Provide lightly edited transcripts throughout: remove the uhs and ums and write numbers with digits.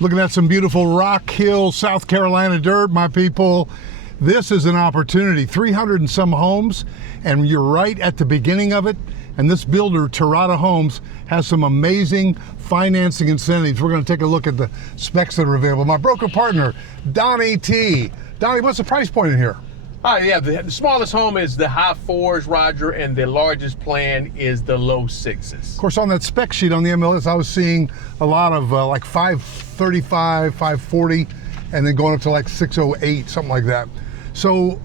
Looking at some beautiful Rock Hill, South Carolina dirt, my people. This is an opportunity, 300 and some homes, and you're right at the beginning of it. And this builder, Terrata Homes, has some amazing financing incentives. We're going to take a look at the specs that are available. My broker partner, Donnie T. Donnie, what's the price point in here? Yeah, the smallest home is the high 4s, Roger, and the largest plan is the low 6s. Of course, on that spec sheet on the MLS, I was seeing a lot of like 535, 540, and then going up to like 608, something like that. So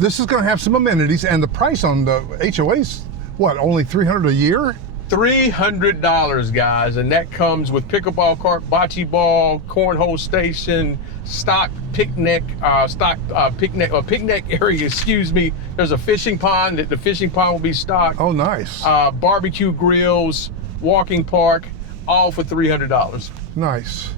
this is going to have some amenities, and the price on the HOAs, what, only $300 a year? $300, guys, and that comes with pickleball court, bocce ball, cornhole station, stock picnic area. Excuse me. There's a fishing pond. The fishing pond will be stocked. Oh, nice. Barbecue grills, walking park, all for $300. Nice.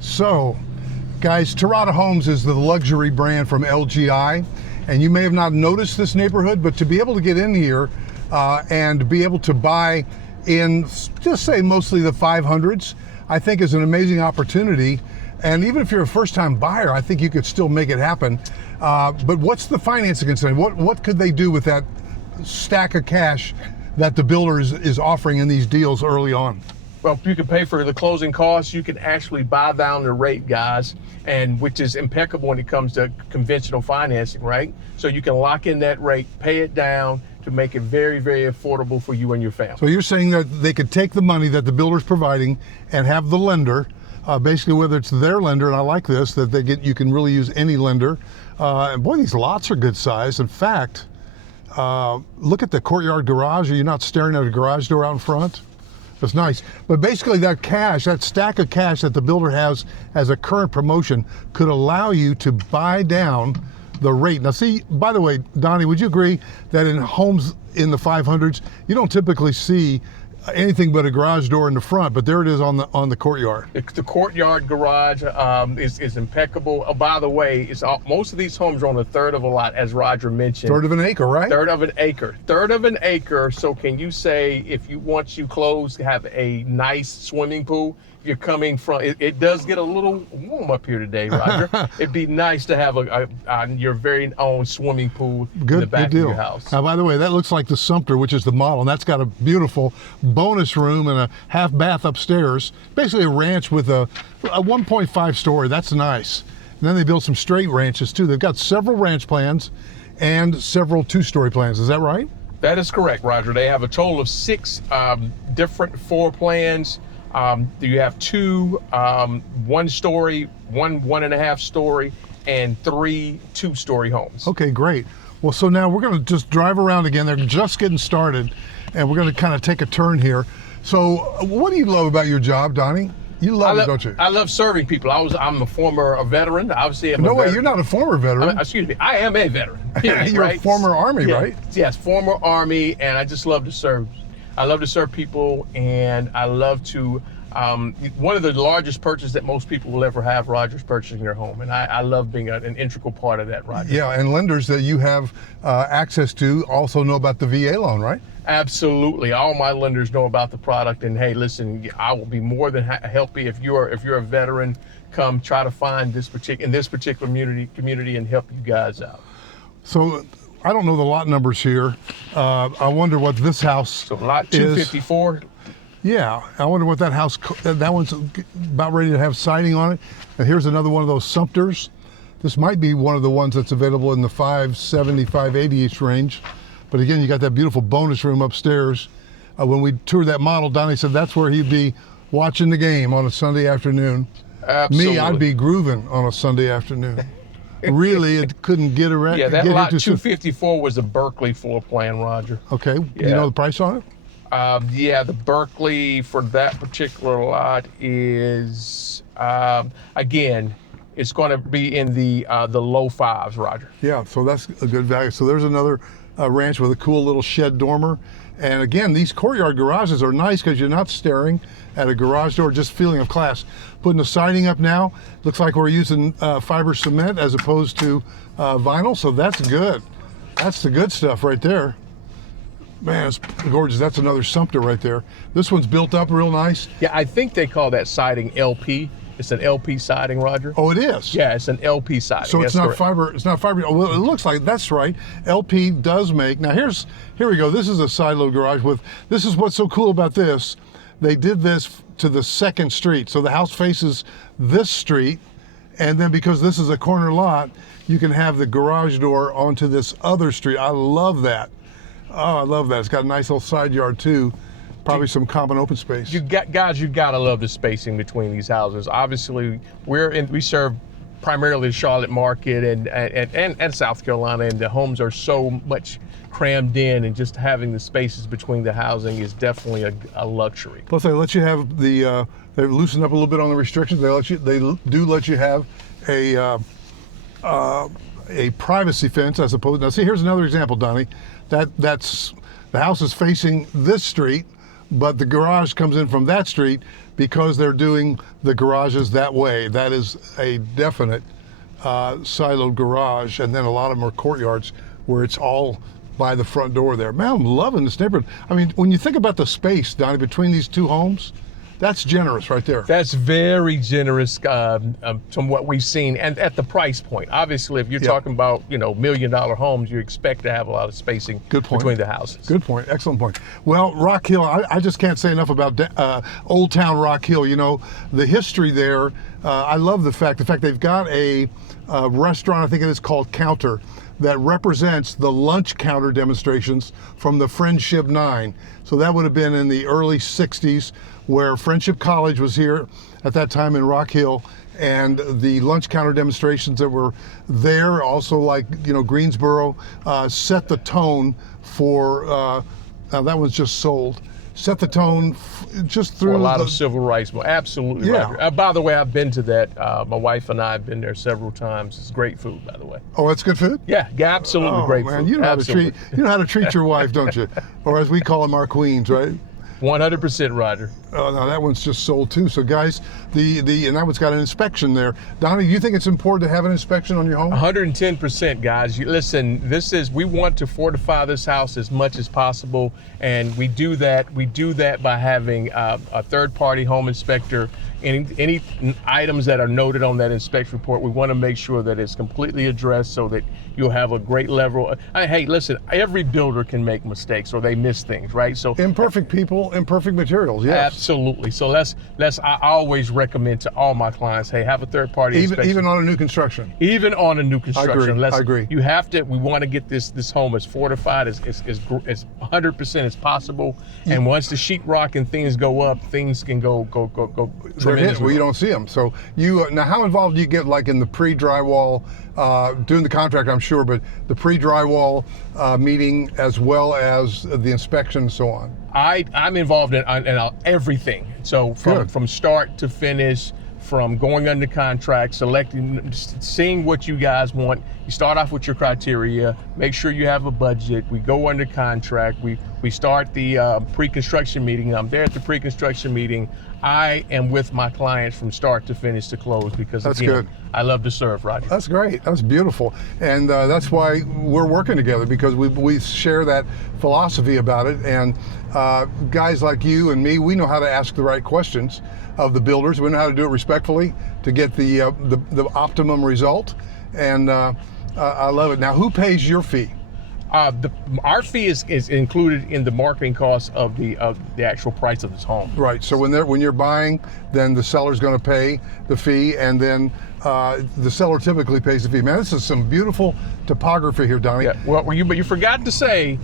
So, guys, Terrata Homes is the luxury brand from LGI, and you may have not noticed this neighborhood, but to be able to get in here and be able to buy in, just say mostly the 500s, I think is an amazing opportunity. And even if you're a first-time buyer, I think you could still make it happen. But what's the financing incentive? What could they do with that stack of cash that the builder is offering in these deals early on? Well, you can pay for the closing costs. You can actually buy down the rate, guys, and which is impeccable when it comes to conventional financing, right? So you can lock in that rate, pay it down to make it very, very affordable for you and your family. So you're saying that they could take the money that the builder's providing and have the lender, basically whether it's their lender, and I like this, that you can really use any lender. And boy, these lots are good size. In fact, look at the courtyard garage. Are you not staring at a garage door out in front? That's nice. But basically that cash, that stack of cash that the builder has as a current promotion could allow you to buy down the rate. Now see, by the way, Donnie, would you agree that in homes in the 500s, you don't typically see anything but a garage door in the front, but there it is on the courtyard. The courtyard garage is impeccable. Oh, by the way, most of these homes are on a third of a lot, as Roger mentioned. Third of an acre, right? Third of an acre. Third of an acre. So can you say, if you once you close, have a nice swimming pool? If you're coming from, it does get a little warm up here today, Roger. It'd be nice to have your very own swimming pool in the back of your house. Now, by the way, that looks like the Sumter, which is the model, and that's got a beautiful bonus room and a half bath upstairs. Basically a ranch with a 1.5 story. That's nice. And then they built some straight ranches too. They've got several ranch plans and several 2-story plans. Is that right? That is correct, Roger. They have a total of 6 different floor plans. You have 2 1-story, 1 1.5 story, and 3 2-story homes. Okay, great. Well, so now we're going to just drive around again. They're just getting started, and we're going to kind of take a turn here. So what do you love about your job, Donnie? You love it, don't you? I love serving people. I'm a former veteran. Obviously, no way, you're not a former veteran. Excuse me, I am a veteran. You're right? a former Army, yeah. right? Yes, former Army, and I just love to serve. I love to serve people, and I love to, one of the largest purchases that most people will ever have, Roger's purchasing their home. And I love being an integral part of that, Roger. Yeah, and lenders that you have access to also know about the VA loan, right? Absolutely. All my lenders know about the product, and hey, listen, I will be more than happy if you're a veteran, come try to find this particular community and help you guys out. So I don't know the lot numbers here. I wonder what this house So lot 254. Yeah, I wonder what that house, that one's about ready to have siding on it. And here's another one of those Sumters. This might be one of the ones that's available in the 570, 580-ish range. But again, you got that beautiful bonus room upstairs. When we toured that model, Donnie said that's where he'd be watching the game on a Sunday afternoon. Absolutely. Me, I'd be grooving on a Sunday afternoon. Really, it couldn't get around. Yeah, that lot 254 was a Berkeley floor plan, Roger. Okay, yeah. You know the price on it? Yeah, the Berkeley for that particular lot is, again, it's going to be in the low 5s, Roger. Yeah, so that's a good value. So there's another ranch with a cool little shed dormer. And again, these courtyard garages are nice because you're not staring at a garage door, just feeling of class. Putting the siding up now, looks like we're using fiber cement as opposed to vinyl, so that's good. That's the good stuff right there. Man, it's gorgeous. That's another Sumter right there. This one's built up real nice. Yeah, I think they call that siding LP. It's an LP siding, Roger. Oh, it is? Yeah, it's an LP siding. So it's That's not correct. fiber. It's not fiber. Well, it looks like that's right. LP does make. Now here we go. This is a side load garage with. This is what's so cool about this. They did this to the second street, so the house faces this street, and then because this is a corner lot, you can have the garage door onto this other street. I love that. Oh, I love that. It's got a nice little side yard too. Probably some common open space. You gotta love the spacing between these houses. Obviously, we serve primarily the Charlotte market and South Carolina, and the homes are so much crammed in, and just having the spaces between the housing is definitely a luxury. Plus, they let you have the. They've loosened up a little bit on the restrictions. They do let you have a privacy fence as opposed. Now, see, here's another example, Donnie. That's the house is facing this street, but the garage comes in from that street because they're doing the garages that way. That is a definite siloed garage, and then a lot of them are courtyards where it's all by the front door there. Man, I'm loving this neighborhood. I mean, when you think about the space, Donnie, between these two homes, that's generous right there. That's very generous from what we've seen, and at the price point. Obviously, if you're talking about $1 million homes, you expect to have a lot of spacing between the houses. Good point. Excellent point. Well, Rock Hill, I just can't say enough about Old Town Rock Hill. You know, the history there. I love the fact they've got a restaurant. I think it is called Counter, that represents the lunch counter demonstrations from the Friendship 9. So that would have been in the early 60s, where Friendship College was here at that time in Rock Hill, and the lunch counter demonstrations that were there, also like Greensboro, set the tone for, now that one's just sold, set the tone just through for a lot of civil rights. Absolutely, yeah. Roger. By the way, I've been to that. My wife and I have been there several times. It's great food, by the way. Oh, it's good food? Yeah, absolutely great man, food. You know how to treat your wife, don't you? Or as we call them, our queens, right? 100%, Roger. Oh, no, that one's just sold too. So guys, and that one's got an inspection there. Donnie, do you think it's important to have an inspection on your home? 110%, guys. Listen, we want to fortify this house as much as possible, and we do that. We do that by having a third-party home inspector. Any items that are noted on that inspection report, we want to make sure that it's completely addressed so that you'll have a great level. Hey, listen, every builder can make mistakes or they miss things, right? So imperfect people, imperfect materials. Yes, absolutely. So I always recommend to all my clients, hey, have a third party inspection. Even on a new construction. Even on a new construction. I agree. You have to. We want to get this home as fortified as 100% as possible. And once the sheetrock and things go up, things can go. Well, you don't see them. So now, how involved do you get, like in the pre-drywall, doing the contract, I'm sure, but the pre-drywall meeting as well as the inspection and so on? I'm involved in everything. So from start to finish, from going under contract, seeing what you guys want. You start off with your criteria, make sure you have a budget. We go under contract. We start the pre-construction meeting. I'm there at the pre-construction meeting. I am with my clients from start to finish to close because that's good. I love to serve, Roger. That's great. That's beautiful. And that's why we're working together, because we share that philosophy about it. And guys like you and me, we know how to ask the right questions of the builders. We know how to do it respectfully to get the optimum result. And I love it. Now, who pays your fee? Our fee is included in the marketing cost of the actual price of this home. Right. So when you're buying, then the seller's going to pay the fee, and then the seller typically pays the fee. Man, this is some beautiful topography here, Donnie. Yeah. Well, but you forgot to say,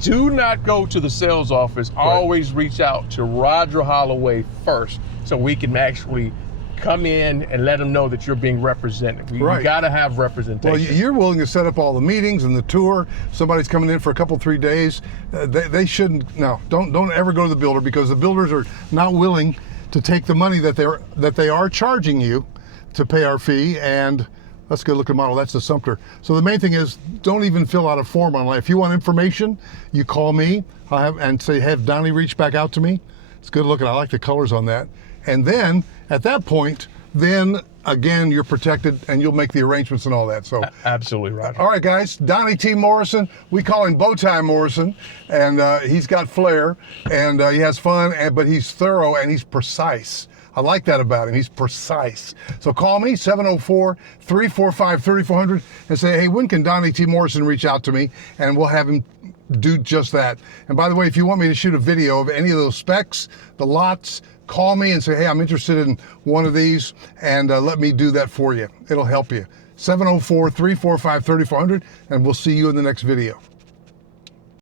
do not go to the sales office. Right. Always reach out to Roger Holloway first, so we can actually come in and let them know that you're being represented. You got to have representation. Well, you're willing to set up all the meetings and the tour. Somebody's coming in for a couple, 3 days. They shouldn't. No, don't ever go to the builder, because the builders are not willing to take the money that they are charging you to pay our fee. And let's go look at the model. That's the Sumter. So the main thing is, don't even fill out a form online. If you want information, you call me. Have Donnie reach back out to me. It's good looking. I like the colors on that. And then at that point, then again, you're protected and you'll make the arrangements and all that. So absolutely, Roger. All right, guys, Donnie T. Morrison, we call him Bowtie Morrison, and he's got flair, and he has fun, but he's thorough and he's precise. I like that about him. He's precise. So call me, 704-345-3400, and say, hey, when can Donnie T. Morrison reach out to me? And we'll have him do just that. And by the way, if you want me to shoot a video of any of those specs, the lots, call me and say, hey, I'm interested in one of these, and let me do that for you. It'll help you. 704-345-3400, and we'll see you in the next video.